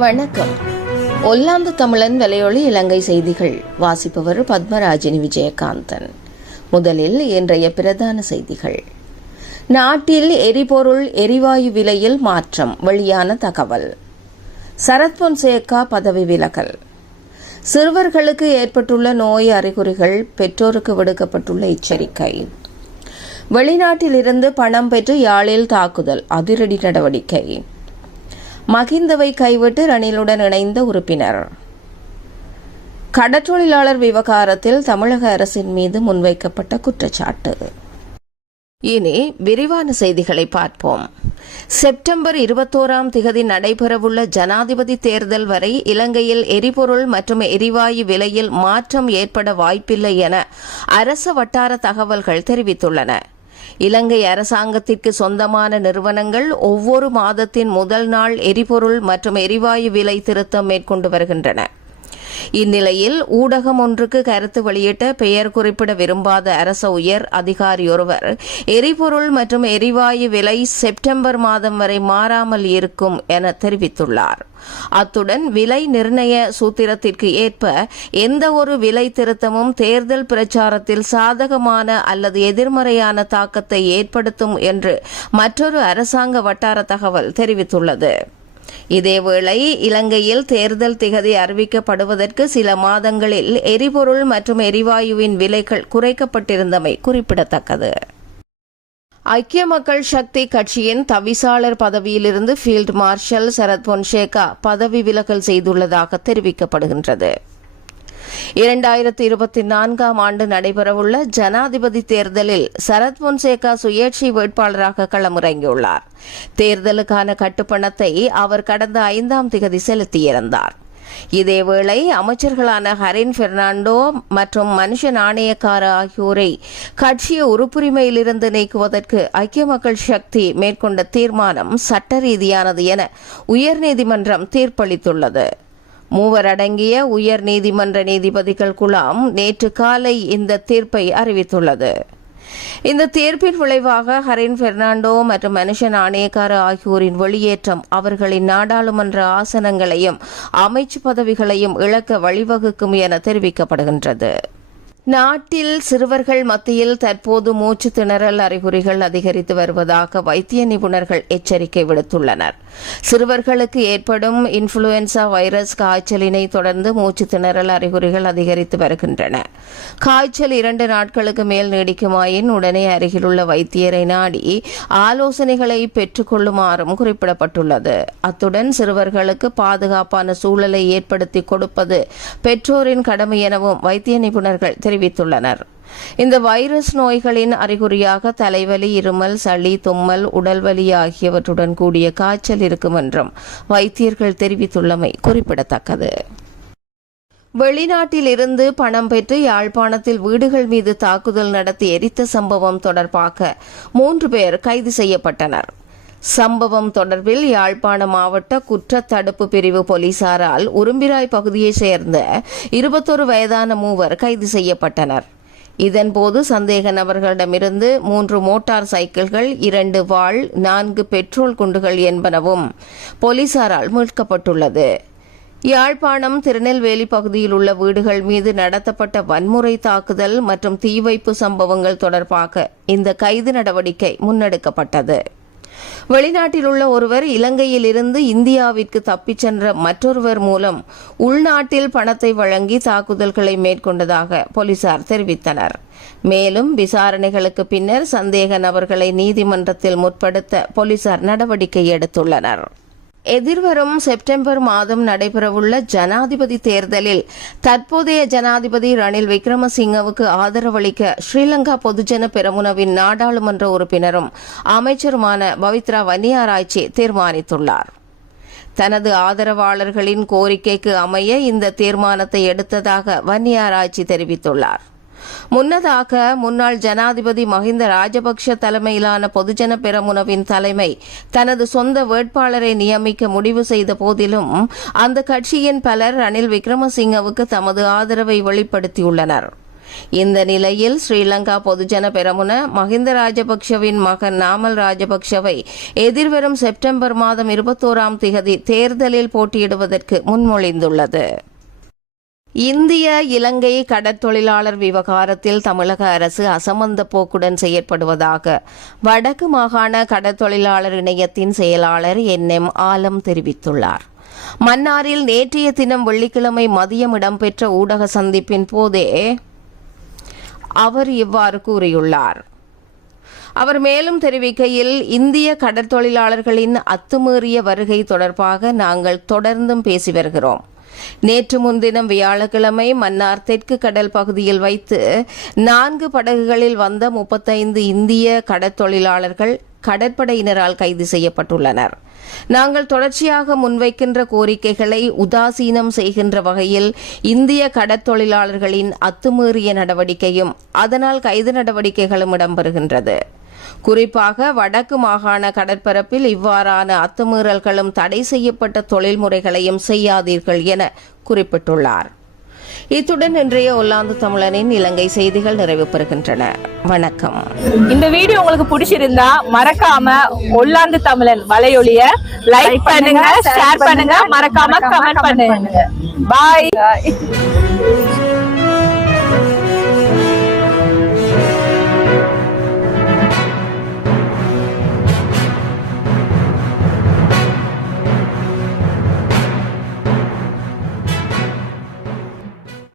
வணக்கம். ஒல்லாந்து தமிழன் விலையொலி இலங்கை செய்திகள். வாசிப்பவர் பத்மராஜினி விஜயகாந்தன். முதலில் இன்றைய பிரதான செய்திகள். நாட்டில் எரிபொருள் எரிவாயு விலையில் மாற்றம் வெளியான தகவல். சரத் பொன்சேகா பதவி விலகல். சிறுவர்களுக்கு ஏற்பட்டுள்ள நோய் அறிகுறிகள் பெற்றோருக்கு விடுக்கப்பட்டுள்ள எச்சரிக்கை. வெளிநாட்டிலிருந்து பணம் பெற்று யாழில் தாக்குதல் அதிரடி நடவடிக்கை. மகிந்தவை கைவிட்டு ரணிலுடன் இணைந்த உறுப்பினர். கடற்றொழிலாளர் விவகாரத்தில் தமிழக அரசின் மீது முன்வைக்கப்பட்ட குற்றச்சாட்டு. இனி விரிவான செய்திகளை பார்ப்போம். செப்டம்பர் இருபத்தோராம் திகதி நடைபெறவுள்ள ஜனாதிபதி தேர்தல் வரை இலங்கையில் எரிபொருள் மற்றும் எரிவாயு விலையில் மாற்றம் ஏற்பட வாய்ப்பில்லை என அரச வட்டார தகவல்கள் தெரிவித்துள்ளன. இலங்கை அரசாங்கத்திற்கு சொந்தமான நிறுவனங்கள் ஒவ்வொரு மாதத்தின் முதல் நாள் எரிபொருள் மற்றும் எரிவாயு விலை திருத்தம் மேற்கொண்டு வருகின்றன. இந்நிலையில் ஊடகம் ஒன்றுக்கு கருத்து வெளியிட்ட பெயர் குறிப்பிட விரும்பாத அரச உயர் அதிகாரியொருவர் எரிபொருள் மற்றும் எரிவாயு விலை செப்டம்பர் மாதம் வரை மாறாமல் இருக்கும் என தெரிவித்துள்ளார். அத்துடன் விலை நிர்ணய சூத்திரத்திற்கு ஏற்ப எந்த ஒரு விலை திருத்தமும் தேர்தல் பிரச்சாரத்தில் சாதகமான அல்லது எதிர்மறையான தாக்கத்தை ஏற்படுத்தும் என்று மற்றொரு அரசாங்க வட்டார தகவல் தெரிவித்துள்ளது. இதேவேளை இலங்கையில் தேர்தல் திகதி அறிவிக்கப்படுவதற்கு சில மாதங்களில் எரிபொருள் மற்றும் எரிவாயுவின் விலைகள் குறைக்கப்பட்டிருந்தமை குறிப்பிடத்தக்கது. ஐக்கிய மக்கள் சக்தி கட்சியின் தவிசாளர் பதவியிலிருந்து ஃபீல்ட் மார்ஷல் சரத் பொன்சேகா பதவி விலகல் செய்துள்ளதாக தெரிவிக்கப்படுகின்றது. இரண்டாயிரத்தி இருபத்தி நான்காம் ஆண்டு நடைபெறவுள்ள ஜனாதிபதி தேர்தலில் சரத் பொன்சேகா சுயேட்சை வேட்பாளராக களமிறங்கியுள்ளார். தேர்தலுக்கான கட்டுப்பணத்தை அவர் கடந்த ஐந்தாம் திகதி செலுத்தியிருந்தார். இதேவேளை அமைச்சர்களான ஹரின் பெர்னாண்டோ மற்றும் மனுஷ நாணயக்கார ஆகியோரை கட்சி உறுப்புரிமையிலிருந்து நீக்குவதற்கு ஐக்கிய மக்கள் சக்தி மேற்கொண்ட தீர்மானம் சட்ட ரீதியானது என உயர்நீதிமன்றம் தீர்ப்பளித்துள்ளது. மூவர் அடங்கிய உயர் நீதிமன்ற நீதிபதிகள் குழாம் நேற்று காலை இந்த தீர்ப்பை அறிவித்துள்ளது. இந்த தீர்ப்பின் விளைவாக ஹரின் பெர்னாண்டோ மற்றும் மனுஷன் ஆணையக்கார ஆகியோரின் வெளியேற்றம் அவர்களின் நாடாளுமன்ற ஆசனங்களையும் அமைச்சு பதவிகளையும் இழக்க வழிவகுக்கும் என தெரிவிக்கப்படுகின்றது. நாட்டில் சிறுவர்கள் மத்தியில் தற்போது மூச்சு திணறல் அறிகுறிகள் அதிகரித்து வருவதாக வைத்திய நிபுணர்கள் எச்சரிக்கை விடுத்துள்ளனர். சிறுவர்களுக்கு ஏற்படும் இன்ஃபுளுன்சா வைரஸ் காய்ச்சலினை தொடர்ந்து மூச்சு திணறல் அறிகுறிகள் அதிகரித்து வருகின்றன. காய்ச்சல் இரண்டு நாட்களுக்கு மேல் நீடிக்குமாயின் உடனே அருகிலுள்ள வைத்தியரை நாடி ஆலோசனைகளை பெற்றுக்கொள்ளுமாறும் குறிப்பிடப்பட்டுள்ளது. அத்துடன் சிறுவர்களுக்கு பாதுகாப்பான சூழலை ஏற்படுத்தி கொடுப்பது பெற்றோரின் கடமை எனவும் வைத்திய நிபுணர்கள் தெரிவித்துள்ளனர். இந்த வைரஸ் நோய்களின் அறிகுறியாக தலைவலி இருமல் சளி தும்மல் உடல்வலி ஆகியவற்றுடன் கூடிய காய்ச்சல் இருக்கும் என்றும் வைத்தியர்கள் தெரிவித்துள்ளமை குறிப்பிடத்தக்கது. வெளிநாட்டில் இருந்து பணம் பெற்று யாழ்ப்பாணத்தில் வீடுகள் மீது தாக்குதல் நடத்தி எரித்த சம்பவம் தொடர்பாக மூன்று பேர் கைது செய்யப்பட்டனர். சம்பவம் தொடர்பில் யாழ்ப்பாண மாவட்ட குற்றத் தடுப்பு பிரிவு போலீசாரால் உரும்பிராய் பகுதியைச் சேர்ந்த இருபத்தொரு வயதான மூவர் கைது செய்யப்பட்டனர். இதன்போது சந்தேக நபர்களிடமிருந்து மூன்று மோட்டார் சைக்கிள்கள் இரண்டு வாள் நான்கு பெட்ரோல் குண்டுகள் என்பனவும் போலீசாரால் மீட்கப்பட்டுள்ளது. யாழ்ப்பாணம் திருநெல்வேலி பகுதியில் உள்ள வீடுகள் மீது நடத்தப்பட்ட வன்முறை தாக்குதல் மற்றும் தீ வைப்பு சம்பவங்கள் தொடர்பாக இந்த கைது நடவடிக்கை முன்னெடுக்கப்பட்டது. வெளிநாட்டில் உள்ள ஒருவர் இலங்கையில் இருந்து இந்தியாவிற்கு தப்பிச் சென்ற மற்றொருவர் மூலம் உள்நாட்டில் பணத்தை வழங்கி தாக்குதல்களை மேற்கொண்டதாக போலீசார் தெரிவித்தனர். மேலும் விசாரணைகளுக்கு பின்னர் சந்தேக நபர்களை நீதிமன்றத்தில் முற்படுத்த போலீசார் நடவடிக்கை எடுத்துள்ளனர். எதிர்வரும் செப்டம்பர் மாதம் நடைபெறவுள்ள ஜனாதிபதி தேர்தலில் தற்போதைய ஜனாதிபதி ரணில் விக்ரமசிங்கவுக்கு ஆதரவளிக்க ஸ்ரீலங்கா பொதுஜன பெரமுனவின் நாடாளுமன்ற உறுப்பினரும் அமைச்சருமான பவித்ரா வன்னியாராய்ச்சி தீர்மானித்துள்ளார். தனது ஆதரவாளர்களின் கோரிக்கைக்கு அமைய இந்த தீர்மானத்தை எடுத்ததாக வன்னியாராய்ச்சி தெரிவித்துள்ளார். முன்னதாக முன்னாள் ஜனாதிபதி மஹிந்த ராஜபக்ஷ தலைமையிலான பொதுஜன பெரமுனவின் தலைமை தனது சொந்த வேட்பாளரை நியமிக்க முடிவு செய்த போதிலும் அந்த கட்சியின் பலர் ரணில் விக்ரமசிங்கவுக்கு தமது ஆதரவை வெளிப்படுத்தியுள்ளனர். இந்த நிலையில் ஸ்ரீலங்கா பொதுஜன பெரமுன மஹிந்த ராஜபக்ஷவின் மகன் நாமல் ராஜபக்ஷவை எதிர்வரும் செப்டம்பர் மாதம் இருபத்தோராம் திகதி தேர்தலில் போட்டியிடுவதற்கு முன்மொழிந்துள்ளது. இந்திய இலங்கை கடற்தொழிலாளர் விவகாரத்தில் தமிழக அரசு அசமந்த போக்குடன் செயற்படுவதாக வடக்கு மாகாண கடற்தொழிலாளர் இணையத்தின் செயலாளர் என். எம். ஆலம் தெரிவித்துள்ளார். மன்னாரில் நேற்றைய தினம் வெள்ளிக்கிழமை மதியம் இடம்பெற்ற ஊடக சந்திப்பின் போதே அவர் இவ்வாறு கூறியுள்ளார். அவர் மேலும் தெரிவிக்கையில் இந்திய கடற்தொழிலாளர்களின் அத்துமீறிய வருகை தொடர்பாக நாங்கள் தொடர்ந்தும் பேசி வருகிறோம். நேற்று முன்தினம் வியாழக்கிழமை மன்னார் தெற்கு கடல் பகுதியில் வைத்து நான்கு படகுகளில் வந்த முப்பத்தைந்து இந்திய கடற்தொழிலாளர்கள் கடற்படையினரால் கைது செய்யப்பட்டுள்ளனர். நாங்கள் தொடர்ச்சியாக முன்வைக்கின்ற கோரிக்கைகளை உதாசீனம் செய்கின்ற வகையில் இந்திய கடற்தொழிலாளர்களின் அத்துமீறிய நடவடிக்கையும் அதனால் கைது நடவடிக்கைகளும் இடம்பெறுகின்றது. குறிப்பாக வடக்கு மாகாண கடற்பரப்பில் இவ்வாறான அத்துமீறல்களும் தடை செய்யப்பட்ட தொழில்முறைகளையும் செய்யாதீர்கள் என குறிப்பிட்டுள்ளார். இத்துடன் இன்றைய ஒல்லாந்து தமிழனின் இலங்கை செய்திகள் நிறைவு பெறுகின்றன. வணக்கம். இந்த வீடியோ உங்களுக்கு பிடிச்சிருந்தா மறக்காம ஒல்லாந்து தமிழன் வலையொலிய லைக் பண்ணுங்க ஷேர் பண்ணுங்க மறக்காம கமெண்ட் பண்ணுங்க. பாய்